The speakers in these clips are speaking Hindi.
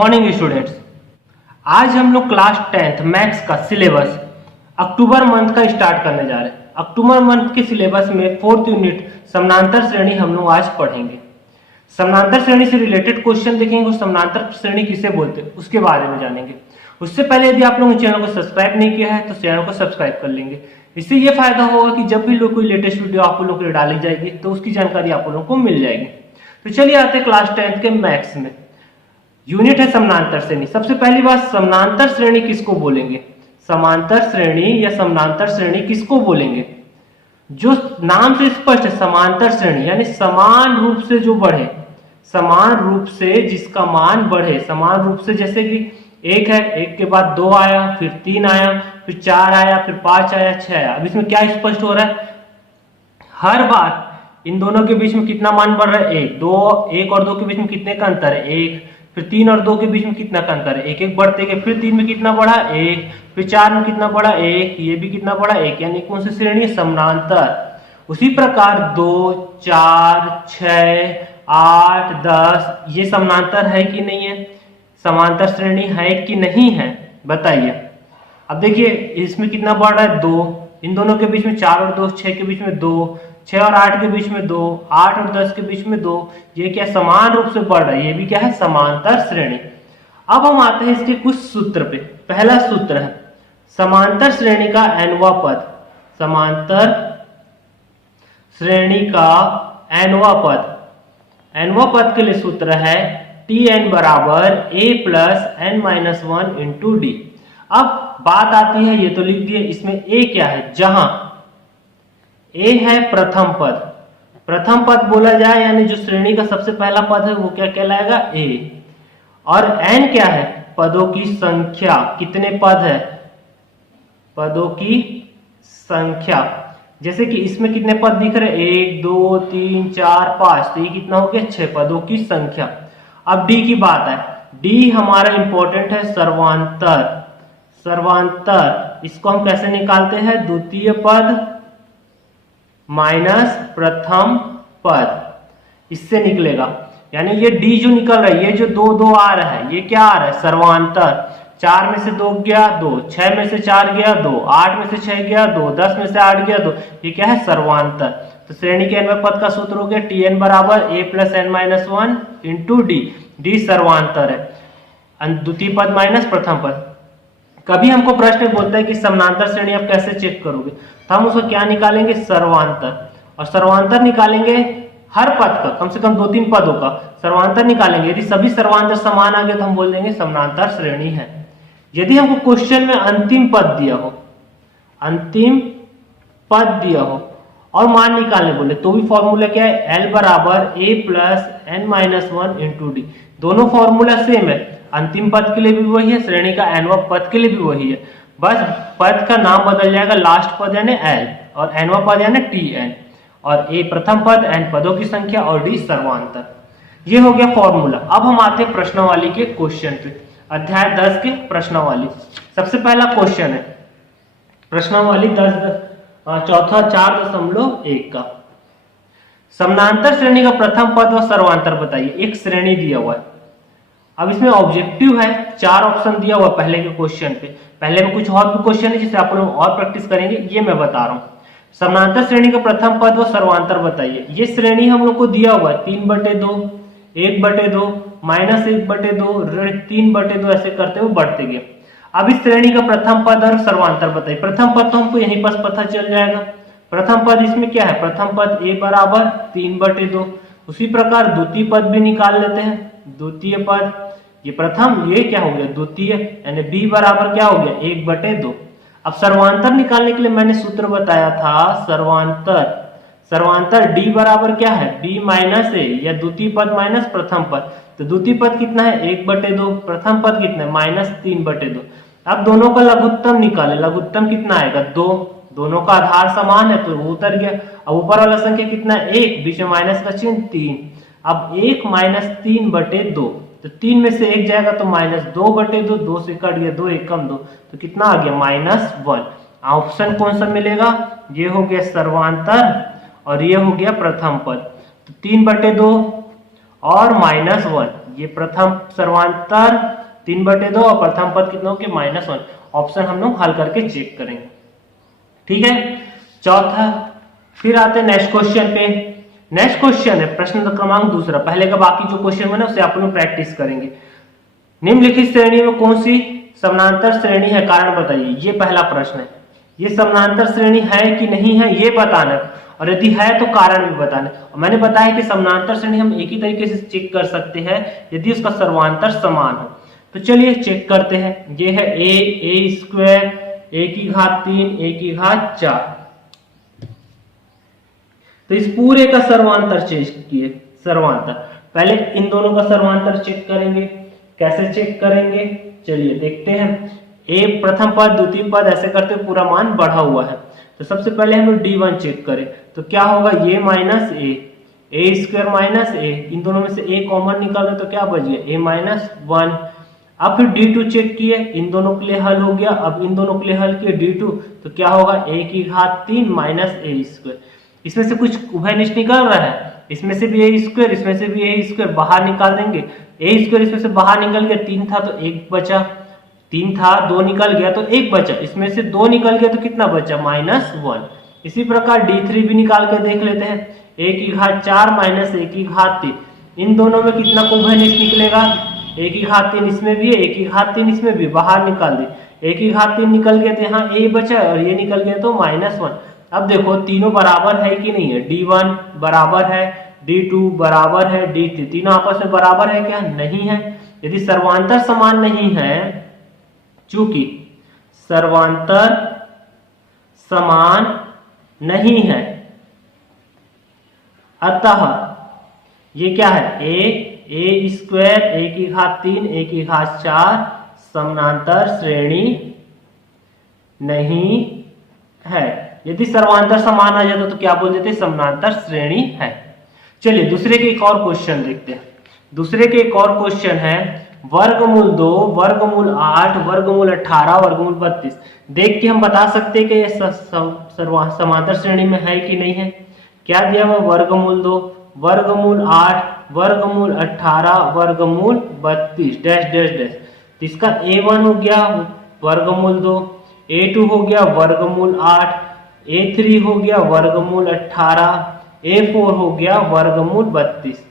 Morning students. आज हम लोग क्लास 10th मैथ्स का सिलेबस अक्टूबर मंथ का स्टार्ट करने जा रहे हैं। अक्टूबर मंथ के सिलेबस में 4th यूनिट समानांतर श्रेणी हम लोग आज पढ़ेंगे। समानांतर श्रेणी से रिलेटेड क्वेश्चन देखेंगे और समानांतर श्रेणी किसे बोलते हैं उसके बारे में जानेंगे। उससे पहले यदि आप लोगों ने चैनल को सब्सक्राइब नहीं किया है तो चैनल को सब्सक्राइब कर लेंगे। इससे ये फायदा होगा कि जब भी लोग कोई लेटेस्ट वीडियो आप लोगों के लिए डाली जाएगी तो उसकी जानकारी आप लोगों को मिल जाएगी। तो चलिए आते हैं क्लास 10th के मैथ्स में। यूनिट है समानांतर श्रेणी। सबसे पहली बात, समानांतर श्रेणी किसको बोलेंगे? समांतर श्रेणी या समानांतर श्रेणी किसको बोलेंगे? जो नाम से स्पष्ट है, समांतर श्रेणी यानी समान रूप से जो बढ़े, समान रूप से जिसका मान बढ़े, समान रूप से जैसे कि एक है, एक के बाद दो आया, फिर तीन आया, फिर चार आया, फिर पांच आया, छह आया। अब इसमें क्या स्पष्ट हो रहा है? हर बार इन दोनों के बीच में कितना मान बढ़ रहा है? एक। दो, एक और दो के बीच में कितने का अंतर है? एक। फिर तीन और दो के बीच में कितना का अंतर है? एक। एक बढ़ते गए, फिर तीन में कितना बढ़ा? एक। फिर चार में कितना बढ़ा? एक। ये भी कितना बढ़ा? एक। यानी कौन सी श्रेणी? समानांतर। उसी प्रकार दो, चार, छह, आठ, 10 ये समानांतर है कि नहीं है? समांतर श्रेणी है कि नहीं है? बताइए। अब देखिए इसमें कितना बढ़ रहा है? दो। इन दोनों के बीच में चार और दो, छह के बीच में दो, छह और आठ के बीच में दो, आठ और 10 के बीच में दो। ये क्या समान रूप से बढ़ रहा है? ये भी क्या है? समांतर श्रेणी। अब हम आते हैं इसके कुछ सूत्र पे। पहला सूत्र है समांतर श्रेणी का nवां पद। समांतर श्रेणी का nवां पद, nवां पद के लिए सूत्र है Tn बराबर a plus n-1 into D. अब बात आती है, ये तो लिख दिए, इसमें a क्या है? जहां a है प्रथम पद, प्रथम पद बोला जाए यानी जो श्रेणी का सबसे पहला पद है वो क्या कहलाएगा? a। और n क्या है? पदों की संख्या। कितने पद है? पदों की संख्या। जैसे कि इसमें कितने पद दिख रहे हैं? एक, दो, तीन, चार, पांच। तो ये कितना हो गया? 6 पदों की संख्या। अब डी की बात है। डी हमारा इंपॉर्टेंट है सर्वांतर। सर्वांतर इसको हम कैसे निकालते हैं? द्वितीय पद माइनस प्रथम पद, इससे निकलेगा। यानी ये डी जो निकल रहा है, ये जो दो दो आ रहा है, ये क्या आ रहा है? सर्वांतर। चार में से दो गया दो, छह में से चार गया दो, आठ में से छह गया दो, 10 में से 8 गया दो। ये क्या है? सर्वांतर। तो श्रेणी के nवें पद का सूत्र हो गया Tn बराबर a plus n-1 into D. D सर्वांतर है, द्वितीय पद माइनस प्रथम पद। कभी हमको प्रश्न बोलता है कि समानांतर श्रेणी आप कैसे चेक करोगे, तो हम उसको क्या निकालेंगे? सर्वांतर। और सर्वांतर निकालेंगे हर पद का, कम से कम 2-3 पदों का सर्वांतर निकालेंगे। यदि सभी सर्वांतर समान आ गए तो हम बोल देंगे समानांतर श्रेणी है। यदि हमको क्वेश्चन में अंतिम पद दिया हो, अंतिम पद दिया हो और मान निकालने बोले, तो भी फॉर्मूला क्या है? L बराबर a plus n-1 into D. दोनों फॉर्मूला सेम है, अंतिम पद के लिए भी वही है, श्रेणी का nवां पद के लिए भी वही है। बस पद का नाम बदल जाएगा, लास्ट पद यानी L और nवां पद यानी Tn, और a प्रथम पद, n पदों की संख्या और d सर्वांतर। ये हो गया फॉर्मूला। अब हम आते हैं प्रश्नावली के क्वेश्चन पे। अध्याय 10 के प्रश्नावली। सबसे पहला क्वेश्चन है प्रश्नावली 10 चौथा 4.1 का। समानांतर श्रेणी का प्रथम पद व सर्वांतर बताइए। एक श्रेणी दिया हुआ है। अब इसमें ऑब्जेक्टिव है, 4 ऑप्शन दिया हुआ पहले के क्वेश्चन पे। पहले में कुछ और भी क्वेश्चन है जिसे आप लोग और प्रैक्टिस करेंगे, ये मैं बता रहा हूँ। समानांतर श्रेणी का प्रथम पद व सर्वांतर बताइए। ये श्रेणी हम लोग को दिया हुआ है 3/2, 1/2, -1/2, ऋण 3/2, ऐसे करते हुए बढ़ते गए। अब इस श्रेणी का प्रथम पद और सर्वांतर बताइए। प्रथम पद तो हमको यहीं पास पता चल जाएगा। प्रथम पद इसमें क्या है? प्रथम पद a बराबर 3/2। उसी प्रकार द्वितीय पद भी निकाल लेते हैं। द्वितीय पद, ये प्रथम, ये क्या हो गया? द्वितीय, यानी b बराबर क्या हो गया? 1/2। अब सर्वांतर निकालने के लिए मैंने सूत्र बताया था सर्वांतर। सर्वांतर d बराबर क्या है? b माइनस a, या द्वितीय पद माइनस प्रथम पद। तो द्वितीय पद कितना है? 1/2। प्रथम पद कितना है? -3/2। अब दोनों का लघुत्तम निकाले। लघुत्तम कितना आएगा? 2। दोनों का आधार समान है तो वो उतर गया। अब ऊपर वाला संख्या कितना है? 1, बीच में माइनस का चिन्ह 3। अब 1 - 3/2, तो 3 में से 1 जाएगा तो -2/2, 2 से कट गया, 2 एकम 2, तो कितना आ गया? -1। ऑप्शन कौन सा मिलेगा? ये हो गया सर्वांतर और ये हो गया प्रथम पद। तो 3/2 और -1 ये प्रथम सर्वांतर 3/2 और प्रथम पद कितना हो गया -1। ऑप्शन हम लोग हल करके चेक करेंगे। ठीक है, चौथा। फिर आते हैं नेक्स्ट क्वेश्चन पे। नेक्स्ट क्वेश्चन है प्रश्न क्रमांक दूसरा। पहले का बाकी जो क्वेश्चन बना उसे आप लोग प्रैक्टिस करेंगे। निम्नलिखित श्रेणी में कौन सी समानांतर श्रेणी है, कारण बताइए। ये पहला प्रश्न है। ये समानांतर श्रेणी है कि नहीं है ये बताना है, और यदि है तो कारण भी बताना है। और मैंने बताया कि समानांतर श्रेणी हम एक ही तरीके से चेक कर सकते हैं यदि उसका सर्वांतर समान हो। तो चलिए चेक करते हैं। ये है a स्क्वायर a की घात 3 a की घात 4। तो इस पूरे का सर्वांतर चेक किए। सर्वांतर पहले इन दोनों का सर्वांतर चेक करेंगे। कैसे चेक करेंगे चलिए देखते हैं। a प्रथम पद द्वितीय पद ऐसे करते पूरा मान बढ़ा हुआ है। तो सबसे पहले हम d1 चेक करें तो क्या होगा, ये minus a square minus a, इन दोनों में से a कॉमन निकाल दे तो क्या बच गया a-1। अब फिर d2 चेक किए, इन दोनों के लिए हल हो गया। अब इन दोनों के लिए हल किए d2 तो क्या होगा a की घात 3 माइनस a स्क्वायर। इसमें से कुछ उभयनिष्ठ निकल रहा है, इसमें से भी a स्क्वायर इसमें से भी a स्क्वायर बाहर निकाल देंगे। a स्क्वायर इसमें से बाहर निकल गया, 3 था तो 1 बचा, 3 था 2 निकल गया तो 1 बचा, इसमें से 2 निकल गया तो कितना बचा -1। इसी प्रकार d3 भी निकाल के देख लेते हैं। a की घात 4 माइनस a की घात 3, इन दोनों में कितना उभयनिष्ठ निकलेगा, a की घात 3 इसमें भी है, a की घात 3 इसमें भी, बाहर निकाल दे। a की घात 3 निकल गया तो यहाँ a बचा और ये निकल गया तो -1। अब देखो तीनों बराबर है कि नहीं है, d1 बराबर है, d2 बराबर है, d3 तीनों आपस में बराबर है क्या, नहीं है। यदि सर्वांतर समान नहीं है, चूंकि सर्वांतर समान नहीं है, अतः ये क्या है a स्क्वायर a की घात 3 a की घात 4 समानांतर श्रेणी नहीं है। यदि सर्वांतर समान आ जाता तो क्या बोल देते, समानांतर श्रेणी है। चलिए दूसरे के एक और क्वेश्चन देखते हैं। दूसरे के एक और क्वेश्चन है वर्गमूल 2 वर्गमूल 8 वर्गमूल 18 वर्गमूल 32। देख के हम बता सकते हैं कि ये समांतर श्रेणी में है कि नहीं है। क्या दिया हुआ, वर्गमूल 2 वर्गमूल 8 वर्गमूल 18 वर्गमूल 32 डैश डैश डैश। तो इसका a1 हो गया वर्गमूल 2, a2 हो गया वर्गमूल 8, a3 हो गया वर्गमूल 18, a4 हो गया वर्गमूल 32।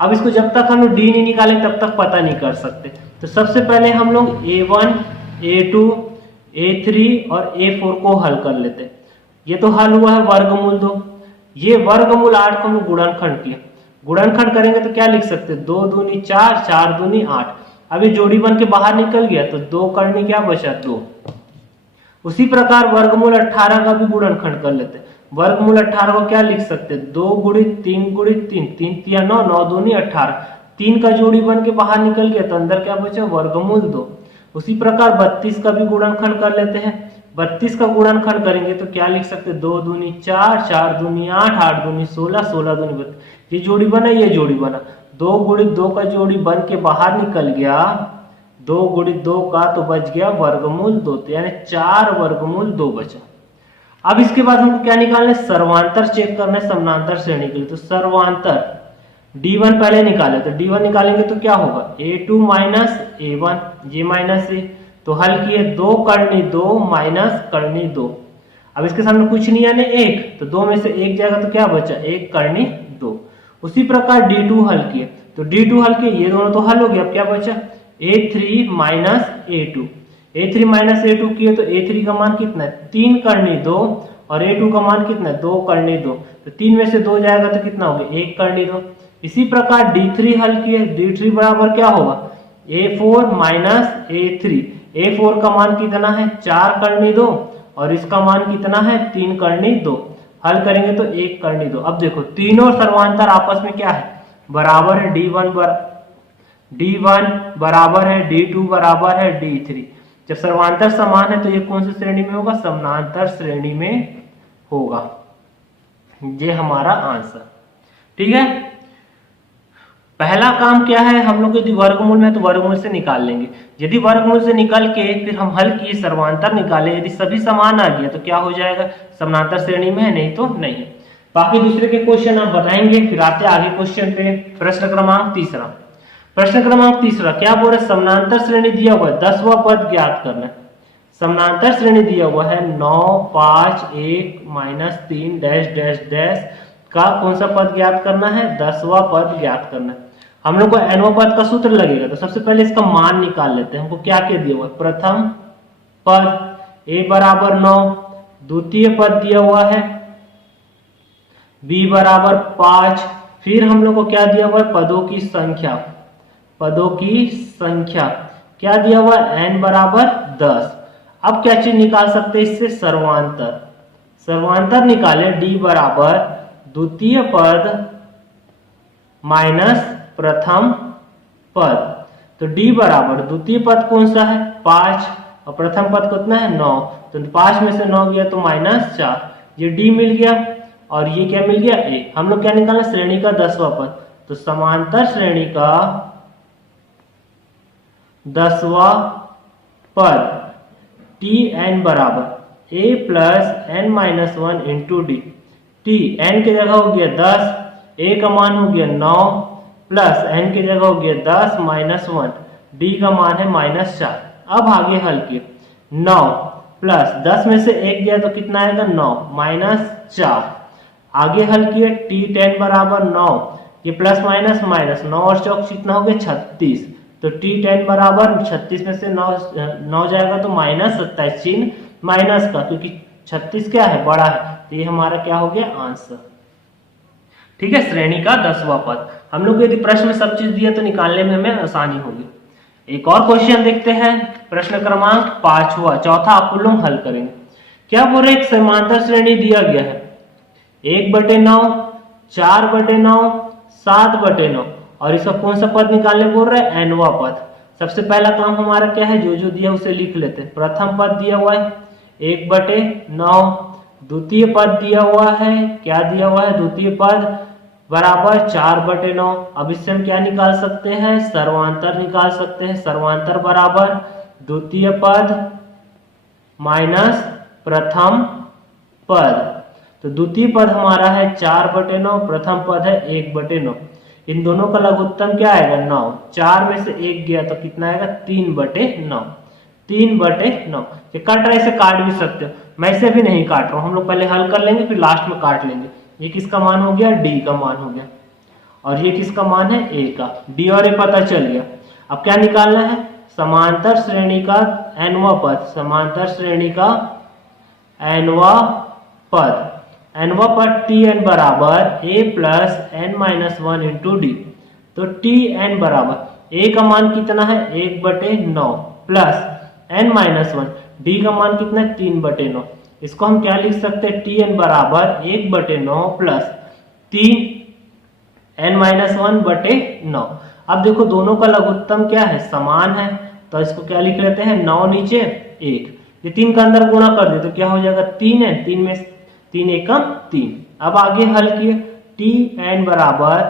अब इसको जब तक हम लोग d नहीं निकालें तब तक पता नहीं कर सकते। तो सबसे पहले हम लोग a1 a2 a3 और a4 को हल कर लेते हैं। ये तो हल हुआ है वर्गमूल 2। ये वर्गमूल 8 को हम गुणनखंड किया, गुणनखंड करेंगे तो क्या लिख सकते, 2 दूनी 4 4 दूनी 8। अब ये जोड़ी बन के बाहर निकल गया तो 2 करनी क्या बचा 2। उसी प्रकार वर्गमूल 18 का भी गुणनखंड कर लेते हैं। वर्गमूल 18 को क्या लिख सकते, 2 गुणित 3 गुणित 3 3 तिया 9 9 दूनी 18, 3 का जोड़ी बन के बाहर निकल गया तो अंदर क्या बचा वर्गमूल 2। उसी प्रकार 32 का भी गुणनखंड कर लेते हैं। 32 का गुणनखंड करेंगे तो क्या लिख सकते, 2 दूनी 4 4 दूनी 8 8 दूनी 16 16 दूनी 32। ये जोड़ी बना, ये जोड़ी बना, 2 गुणित 2 का जोड़ी बन के बाहर निकल गया, 2 गुणित 2 का तो बच गया वर्गमूल 2, तो यानी 4 वर्गमूल 2 बचा। अब इसके बाद हमको क्या निकालना है, सर्वांतर चेक करना है समानांतर श्रेणी के लिए। तो सर्वांतर d1 पहले निकाले, तो d1 निकालेंगे तो क्या होगा a2 माइनस a1, ये माइनस a, तो हल किए 2 करनी 2 माइनस करनी 2। अब इसके सामने कुछ नहीं आने 1, तो 2 में से 1 जाएगा तो क्या बचा 1 करनी 2। उसी प्रकार d2 हल किए, तो d2 हल किए, ये दोनों तो हल हो गया। अब क्या बचा a3 minus a2, a3 minus a2 किए तो a3 का मान कितना है 3 करनी 2 और a2 का मान कितना है 2 करनी 2, तो 3 में से 2 जाएगा तो कितना हो गया 1 करनी 2। इसी प्रकार d3 हल किए, d3 बराबर क्या होगा a4 माइनस a3, a4 का मान कितना है 4 करनी 2 और इसका मान कितना है 3 करनी 2। हल करेंगे तो 1 करनी 2। अब देखो तीनों सर्वांतर आपस में क्या है बराबर है, d1 बराबर है d2 बराबर है d3। जब सर्वांतर समान है तो ये कौन सी श्रेणी में होगा, समानांतर श्रेणी में होगा। ये हमारा आंसर। ठीक है, पहला काम क्या है, हम लोग यदि वर्गमूल में है तो वर्गमूल से निकाल लेंगे। यदि वर्गमूल से निकाल के फिर हम हल किए सर्वांतर निकाले, यदि सभी समान आ गया तो क्या हो जाएगा समानांतर श्रेणी में है, नहीं तो नहीं। बाकी दूसरे के क्वेश्चन आप बताएंगे। फिर आते आगे क्वेश्चन पे, प्रश्न क्रमांक तीसरा। प्रश्न क्रमांक तीसरा क्या बोल रहे हैं, समानांतर श्रेणी दिया हुआ है 10वां पद ज्ञात करना है। समानांतर श्रेणी दिया हुआ है 9 5 1 -3 डैश डैश डैश का कौन सा पद ज्ञात करना है, 10वां पद ज्ञात करना है। हम लोग को nवां पद का सूत्र लगेगा, तो सबसे पहले इसका मान निकाल लेते हैं। हमको क्या क्या दिया हुआ है, प्रथम पद a बराबर 9, द्वितीय पद दिया हुआ है b बराबर 5, फिर हम लोग को क्या दिया हुआ है, पदों की संख्या, पदों की संख्या क्या दिया हुआ है, n बराबर 10। अब क्या चीज निकाल सकते हैं इससे, सर्वांतर, सर्वांतर निकाले d बराबर द्वितीय पद माइनस प्रथम पद। तो d बराबर द्वितीय पद कौन सा है 5 और प्रथम पद कितना है 9, तो 5 में से 9 गया तो -4, ये d मिल गया और ये क्या मिल गया a। हम लोग क्या निकालना, श्रेणी का 10वां पद, तो समांतर श्रेणी का 10वां पद tn बराबर a plus n-1 into D. t n की जगह हो गया 10, a का मान हो गया 9 प्लस n की जगह हो गया 10 -1, d का मान है -4। अब आगे हल किए, 9 प्लस 10 में से 1 गया तो कितना आएगा 9 -4। आगे हल किए t10 बराबर 9, ये प्लस माइनस माइनस 9 और चौक कितना हो गया 36, तो t10 बराबर 36 में से 9 जाएगा तो -27 चिन्ह माइनस का, क्योंकि 36 क्या है बड़ा है, तो ये हमारा क्या हो गया आंसर। ठीक है, श्रेणी का 10वां पद। हम लोग यदि प्रश्न में सब चीज दिया तो निकालने में हमें आसानी होगी। एक और क्वेश्चन देखते हैं, प्रश्न क्रमांक 5वां, चौथा आप लोग हल करेंगे। क्या बोल रहे, एक समांतर श्रेणी दिया गया है 1/9, 4/9, 7/9 और इसका कौन सा पद निकालने बोल रहे हैं, nवां पद। सबसे पहला काम हमारा क्या है, जो जो दिया उसे लिख लेते हैं। प्रथम पद दिया हुआ है 1/9, द्वितीय पद दिया हुआ है, क्या दिया हुआ है, द्वितीय पद बराबर 4/9। अब इससे हम क्या निकाल सकते हैं, सर्वांतर निकाल सकते हैं। सर्वांतर बराबर द्वितीय पद माइनस प्रथम पद, तो द्वितीय पद हमारा है 4/9, प्रथम पद है 1/9। इन दोनों का लघुत्तम क्या आएगा 9, 4 में से 1 गया तो कितना आएगा 3/9, 3/9। ये कट रहा है, इसे काट भी सकते हो, मैं इसे भी नहीं काट रहा हूं, हम लोग पहले हल कर लेंगे फिर लास्ट में काट लेंगे। ये किसका मान हो गया, डी का मान हो गया, और ये किसका मान है, ए का। डी और ए पता चल गया। अब क्या निकालना है, समांतर श्रेणी का nवां पद, समांतर श्रेणी का nवां पद, nवां पद tn बराबर a plus n-1 into D. तो tn बराबर a का मान कितना है 1/9 प्लस n-1, d का मान कितना है 3/9। इसको हम क्या लिख सकते हैं, tn बराबर 1/9 प्लस 3 n-1/9। अब देखो दोनों का लघुत्तम क्या है, समान है, तो इसको क्या लिख लेते हैं 9 नीचे 1, ये 3 का अंदर गुणा कर दे तो क्या हो जाएगा 3 है, 3 में 3 एकम 3। अब आगे हल किए, tn बराबर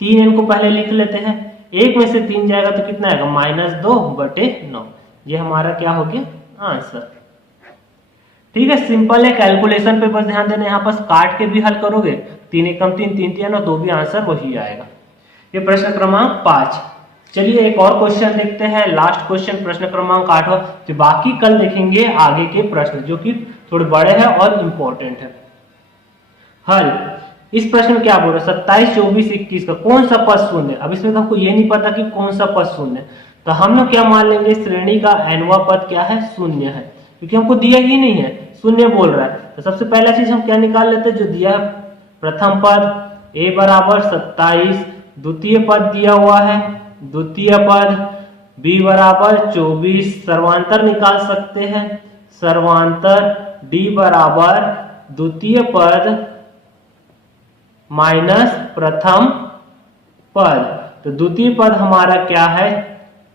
3n को पहले लिख लेते हैं, 1 में से 3 जाएगा तो कितना आएगा -2/9। ये हमारा क्या हो गया आंसर। ठीक है, सिंपल है, कैलकुलेशन पे बस ध्यान देना, यहाँ पर काट के भी हल करोगे 3 एकम 3, 3 3 और 2 भी आंसर वही आएगा। ये प्रश्न क्रमांक 5। चलिए एक और क्वेश्चन देखते हैं, लास्ट क्वेश्चन प्रश्न क्रमांक 8। तो बाकी कल देखेंगे आगे के प्रश्न जो कि थोड़े बड़े हैं और इम्पोर्टेंट है। हल, इस प्रश्न में क्या बोल रहे हैं, 27 24 21 का कौन सा पद शून्य है। अब इसमें तो हमको ये नहीं पता कि कौन सा पद शून्य है, तो हम लोग क्या मान लेंगे, श्रेणी का nवां पद क्या है, शून्य है, क्योंकि हमको दिया ही नहीं है, शून्य बोल रहा है। तो सबसे पहला चीज हम क्या निकाल लेते हैं, जो दिया है प्रथम पद a बराबर 27, द्वितीय पद दिया हुआ है, द्वितीय पद b बराबर 24, सर्वांतर निकाल सकते हैं, सर्वांतर d बराबर द्वितीय पद माइनस प्रथम पद। तो द्वितीय पद हमारा क्या है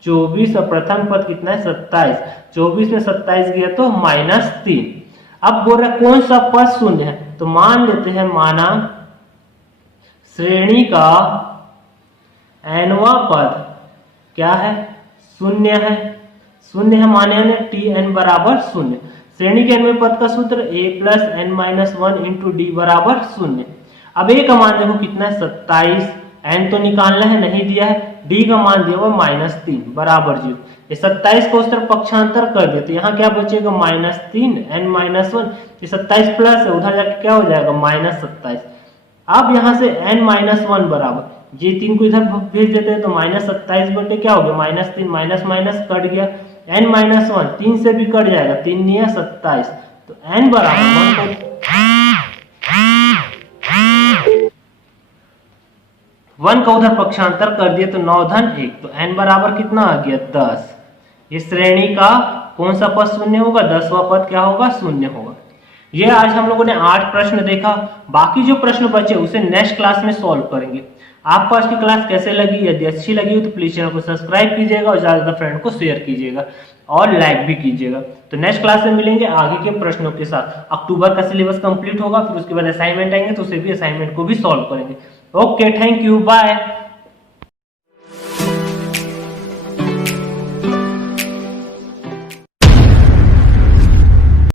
24 और प्रथम पद कितना है 27, 24 में 27 गया तो -3। अब बोल रहा कौन सा पद शून्य है, तो मान लेते हैं, माना श्रेणी का nवां पद क्या है, शून्य है, शून्य है माने tn बराबर 0। श्रेणी के nवें पद का सूत्र a plus n-1 into D बराबर 0। अब a का मान देखो कितना है 27, n तो निकालना है, नहीं दिया है, डी का मान दिया हुआ -3 बराबर 0। ये 27 को उस तरफ पक्षांतर कर दे तो यहाँ क्या बचेगा -3 n-1। ये 27 प्लस है, उधर जाके क्या हो जाएगा -27। अब यहाँ से n-1 बराबर ये 3 को इधर भेज देते हैं तो -27 बटे क्या हो गया -3 माइनस माइनस कट गया, n-1 3 से भी कट जाएगा, 3 नहीं है 27, तो n बराबर 1 का उधर पक्षांतर कर दिया तो 9 धन 1, तो n बराबर कितना आ गया 10। इस श्रेणी का कौन सा पद शून्य होगा, 10वां पद क्या होगा शून्य होगा। ये आज हम लोगों ने 8 प्रश्न देखा, बाकी जो प्रश्न बचे उसे नेक्स्ट क्लास में सॉल्व करेंगे। आपको आज की क्लास कैसे लगी, यदि अच्छी लगी हो तो प्लीज चैनल को सब्सक्राइब कीजिएगा और ज्यादा फ्रेंड को शेयर कीजिएगा और लाइक भी कीजिएगा। तो नेक्स्ट क्लास में मिलेंगे आगे के प्रश्नों के साथ। अक्टूबर का सिलेबस कंप्लीट होगा, फिर उसके बाद असाइनमेंट आएंगे तो उसे भी असाइनमेंट को भी सॉल्व करेंगे। Okay, thank you, bye.